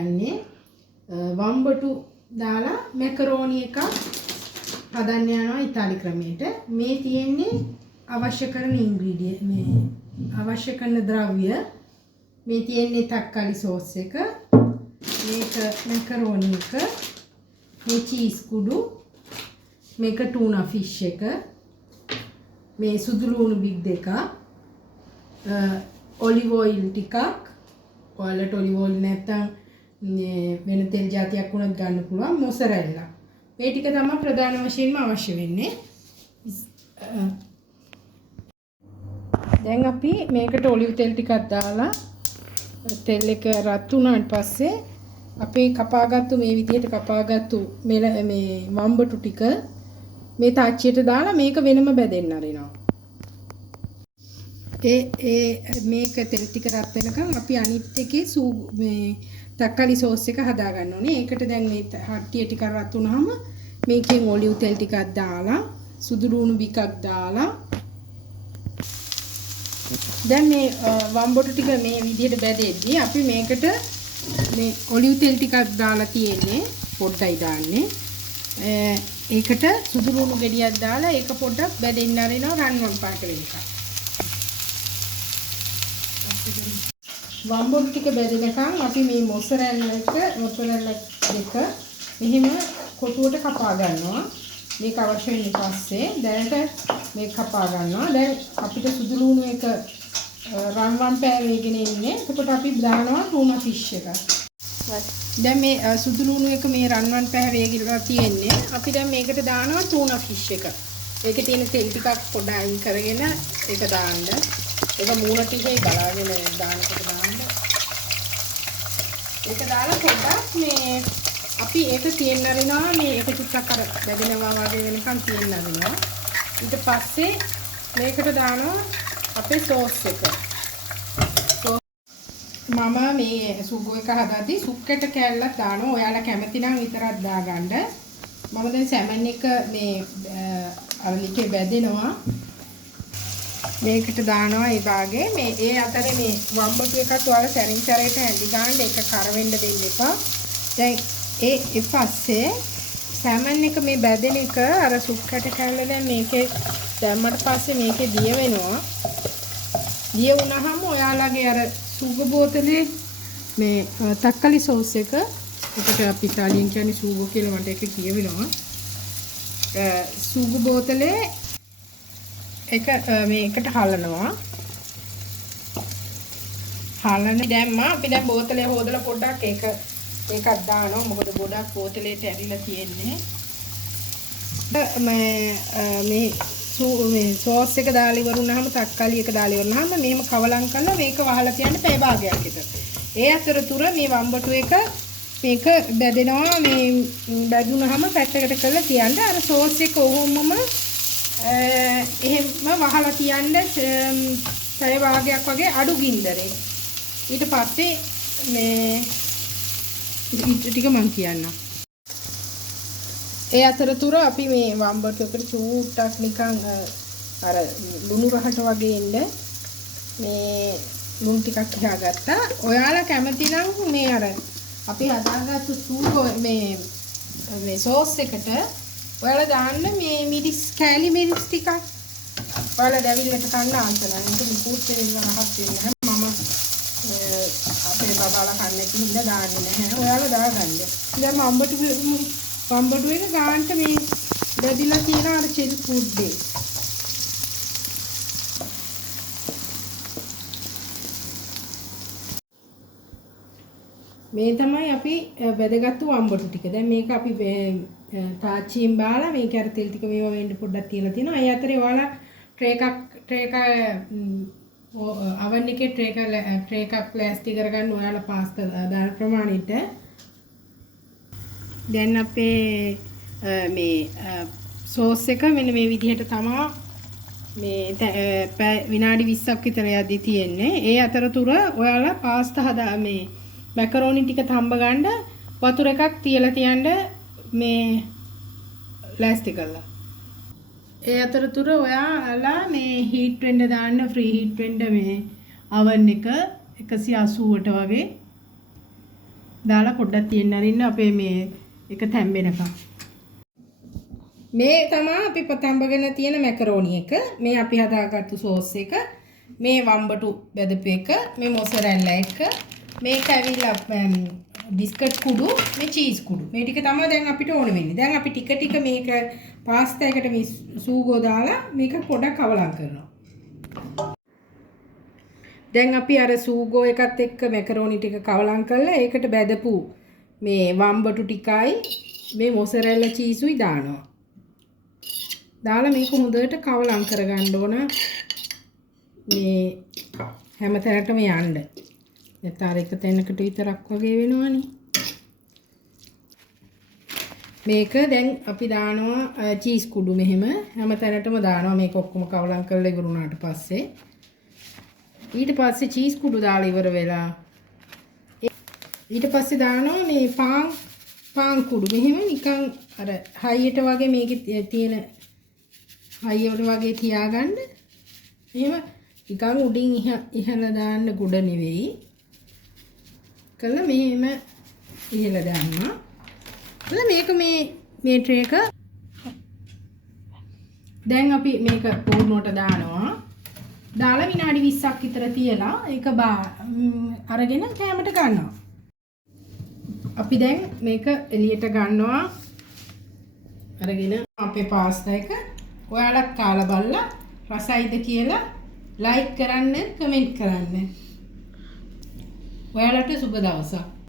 යන්නේ වම්බටු දාලා මැකරෝනි එකක් හදන්න යනවා ඉතාලි ක්‍රමයට. මේ තියෙන්නේ අවශ්‍ය කරන ඉන්ග්‍රීඩියන්ට් මේ අවශ්‍ය කරන ද්‍රව්‍ය මේ තියෙන්නේ තක්කාලි සෝස් එක, මේක මැකරෝනි එක, මේ චීස් කුඩු, මේක ටූනා ෆිෂ් එක, මේ සුදු ලුණු බිග් දෙකක්, ඔලිව් ඔයිල් ටිකක්, ඔයාලට ඔලිව් ඔයිල් නැත්තම් වෙන තෙල් జాතියක් වුණත් ගන්න පුළුවන්, මොසරෙල්ලා. මේ ටික තමයි ප්‍රධාන වශයෙන්ම අවශ්‍ය වෙන්නේ. දැන් අපි මේකට ඔලිව් තෙල් ටිකක් දාලා තෙල් එක රත් වුණාට පස්සේ අපි කපාගත්තු මේ විදිහට කපාගත්තු මේ වම්බටු ටික මේ තාච්චියට දාලා මේක වෙනම බෙදෙන්න අරිනවා. මේක තෙල් ටික රත් වෙනකන් අපි අනිත් එකේ මේ තක්කාලි සෝස් එක හදා ගන්න ඕනේ. ඒකට දැන් මේ හට්ටිය ටික රත් වුණාම මේකෙන් ඔලිව් තෙල් ටිකක් දාලා සුදු ලුණු බිකක් දාලා දැන් මේ වම්බොටු ටික මේ විදිහට බැදෙද්දී අපි මේකට මේ ඔලිව් තෙල් ටිකක් දාලා තියෙන්නේ පොඩ්ඩයි දාන්නේ. ඒකට සුදු ලුණු ගෙඩියක් දාලා ඒක පොඩ්ඩක් බැදෙන්න අරිනවා රන්වන් පාට වෙනකන්. වම්බොටු ටික බැදෙනකන් අපි මේ මොසරෙල්ලා දෙක මෙහෙම කොටුවට කපා ගන්නවා. මේක අවශ්‍ය වෙන පස්සේ දැනට මේක කපා ගන්නවා. දැන් අපිට සුදු ලුණු එක රන්වන් පෑවේගෙන ඉන්නේ. එතකොට අපි දානවා ටූනා ෆිෂ් එක. දැන් මේ සුදු ලුණු එක මේ රන්වන් පෑවේගෙන තියෙන්නේ. අපි දැන් මේකට දානවා ටූනා ෆිෂ් එක. ඒකේ තියෙන තෙල් ටිකක් පොඩ්ඩක් අයින් කරගෙන ඒක දාන්න. ඒක මූණ ටිකේ බලාගෙන දානකොට දාන්න. ඒක දාලා පොඩ්ඩක් මේ අපි ඒක තියෙන්න අරිනවා. මේ ඒක චුට්ටක් අර බැදෙනවා වගේ වෙනකන් තියෙන්න අරිනවා. ඊට පස්සේ මේකට දානවා අපේ සෝස් එක. මම මේ සුගෝ එක හදාදී සුක්කට කෑල්ලක් දානවා. ඔයාලා කැමති නම් විතරක් දාගන්න. මම දැන් සැමන් එක මේ අර ලිකේ බැදෙනවා. මේකට දානවා ඒ භාගේ. මේ ඒ අතරේ මේ වම්බටු එකත් ඔයාලා සැරින් සැරේට හැඳි ගන්න ඒක කර වෙන්න දෙන්න එපා. දැන් ඒ පස්සේ සැමන් එක මේ බැදෙන එක අර සුක්කට කෑල්ල දැන් මේකේ දැම්මට පස්සේ මේකේ දිය වෙනවා. දිය වුණාම ඔයාලගේ අර සුග බෝතලේ මේ තක්කාලි සෝස් එක එකට අපි ඉතාලියෙන් කියන්නේ සුගෝ කියලා මට ඒක කියවෙනවා. සුග බෝතලේ එක මේකට හලනවා. හලන දැම්මා අපි දැන් බෝතලේ හොදලා පොඩ්ඩක් ඒකක් දානවා. මොකද ගොඩක් බෝතලේට ඇරිලා තියෙන්නේ. මේ සෝස් එක දාලා ඉවරුනහම තක්කාලි එක දාලා ඉවරුනහම මෙහෙම කවලම් කරලා මේක වහලා තියන්න පැය භාගයක් විතර. ඒ අතරතුර මේ වම්බටු එක මේක බැදෙනවා. මේ බැදුනහම පැත්තකට කරලා තියන්න. අර සෝස් එක ඔහොමම එහෙම වහලා තියන්න පැය භාගයක් වගේ අඩු ගින්දරේ. ඊට පස්සේ මේ ටික මම කියන්නම්. ඒ අතරතුර අපි මේ වම්බටු එකට චූට්ටක් නිකන් අර ලුණු රහට වගේ ඉන්න මේ ලුණු ටිකක් ගහගත්තා. ඔයාලා කැමති නම් මේ අර අපි හදාගත්තු සූප් මේ සෝස් එකට ඔයාලා දාන්න මේ මිරිස් කෑලි මිරිස් ටිකක්. ඔයාලා දැවිල්ලට කන්න ආන්තන. ඒක මුකුත් වෙන්නේ රහත් වෙන්නේ නැහැ. මම අපේ බබාලා කන්නේ කිහිල්ල දාන්නේ නැහැ. ඔයාලා දාගන්න. දැන් වම්බටු එක ගාන්ට මේ බැදිලා තියෙන අර චිලි ෆුඩ් මේ තමයි අපි වැදගත්තු වම්බටු ටික. දැන් මේක අපි තාච්චියෙන් බාලා මේක අර තෙල් ටික මේවා වෙන්න පොඩ්ඩක් තියලා තිනවා. ඒ අතරේ ඔයාලා ට්‍රේක oven එකේ ට්‍රේක ප්ලාස්ටික් කරගන්න ඔයාලා පාස්තා දාන ප්‍රමාණයට. දැන් අපේ මේ සෝස් එක මෙන්න මේ විදිහට තමයි මේ විනාඩි 20ක් විතර යද්දි තියෙන්නේ. ඒ අතරතුර ඔයාලා පාස්තා හදා මේ මැකරෝනි ටික තඹ ගන්න වතුර එකක් තියලා තියන්න මේ ප්ලාස්ටික් කරලා. ඒ අතරතුර ඔයාලා මේ හීට් වෙන්න දාන්න ෆ්‍රී හීට් වෙන්න මේ oven එක 180ට වගේ. දාලා පොඩ්ඩක් තියන්න අරින්න අපේ මේ එක තැම්බෙනකම්. මේ තමයි අපි පතම්බගෙන තියෙන මැකරෝනි එක. මේ අපි හදාගත්තු සෝස් එක. මේ වම්බටු බෙදපු එක. මේ මොසරෙල්ලා එක. මේක ඇවිල්ලා බිස්කට් කුඩු, මේ චීස් කුඩු. මේ ටික තමයි දැන් අපිට ඕන වෙන්නේ. දැන් අපි ටික ටික මේක පාස්තා එකට මේ සූගෝ දාලා මේක පොඩක් කවලම් කරනවා. දැන් අපි අර සූගෝ එකත් එක්ක මැකරෝනි ටික කවලම් කරලා ඒකට බෙදපු මේ වම්බටු ටිකයි මේ මොසරෙල්ලා චීසුයි දානවා. දාලා මේක හොඳට කවලම් කරගන්න ඕන. මේ හැම තැනටම යන්න. නැත්නම් අර එක තැනකට විතරක් වගේ වෙනවනේ. මේක දැන් අපි දානවා චීස් කුඩු මෙහෙම හැම තැනටම දානවා. මේක ඔක්කොම කවලම් කරලා ඉවර වුණාට පස්සේ ඊට පස්සේ චීස් කුඩු දාලා ඉවර වෙලා ඊට පස්සේ දානවා මේ පාන් කුඩු මෙහෙම නිකන් අර හයියට වගේ මේකේ තියෙන හයියට වගේ තියාගන්න. එහෙම නිකන් උඩින් ඉහළ දාන්න ගොඩ නෙවෙයි. කළා මෙහෙම ඉහළ දානවා. කළා මේක මේ ට්‍රේ එක දැන් අපි මේක පොරණුවට දානවා. දාලා විනාඩි 20ක් විතර තියලා ඒක අරගෙන කැමරට ගන්නවා. අපි දැන් මේක එළියට ගන්නවා. අරගෙන අපේ පාස්තා එක ඔයාලත් කාලා බලලා රසයිද කියලා ලයික් කරන්න, කමෙන්ට් කරන්න. ඔයාලට සුබ දවසක්.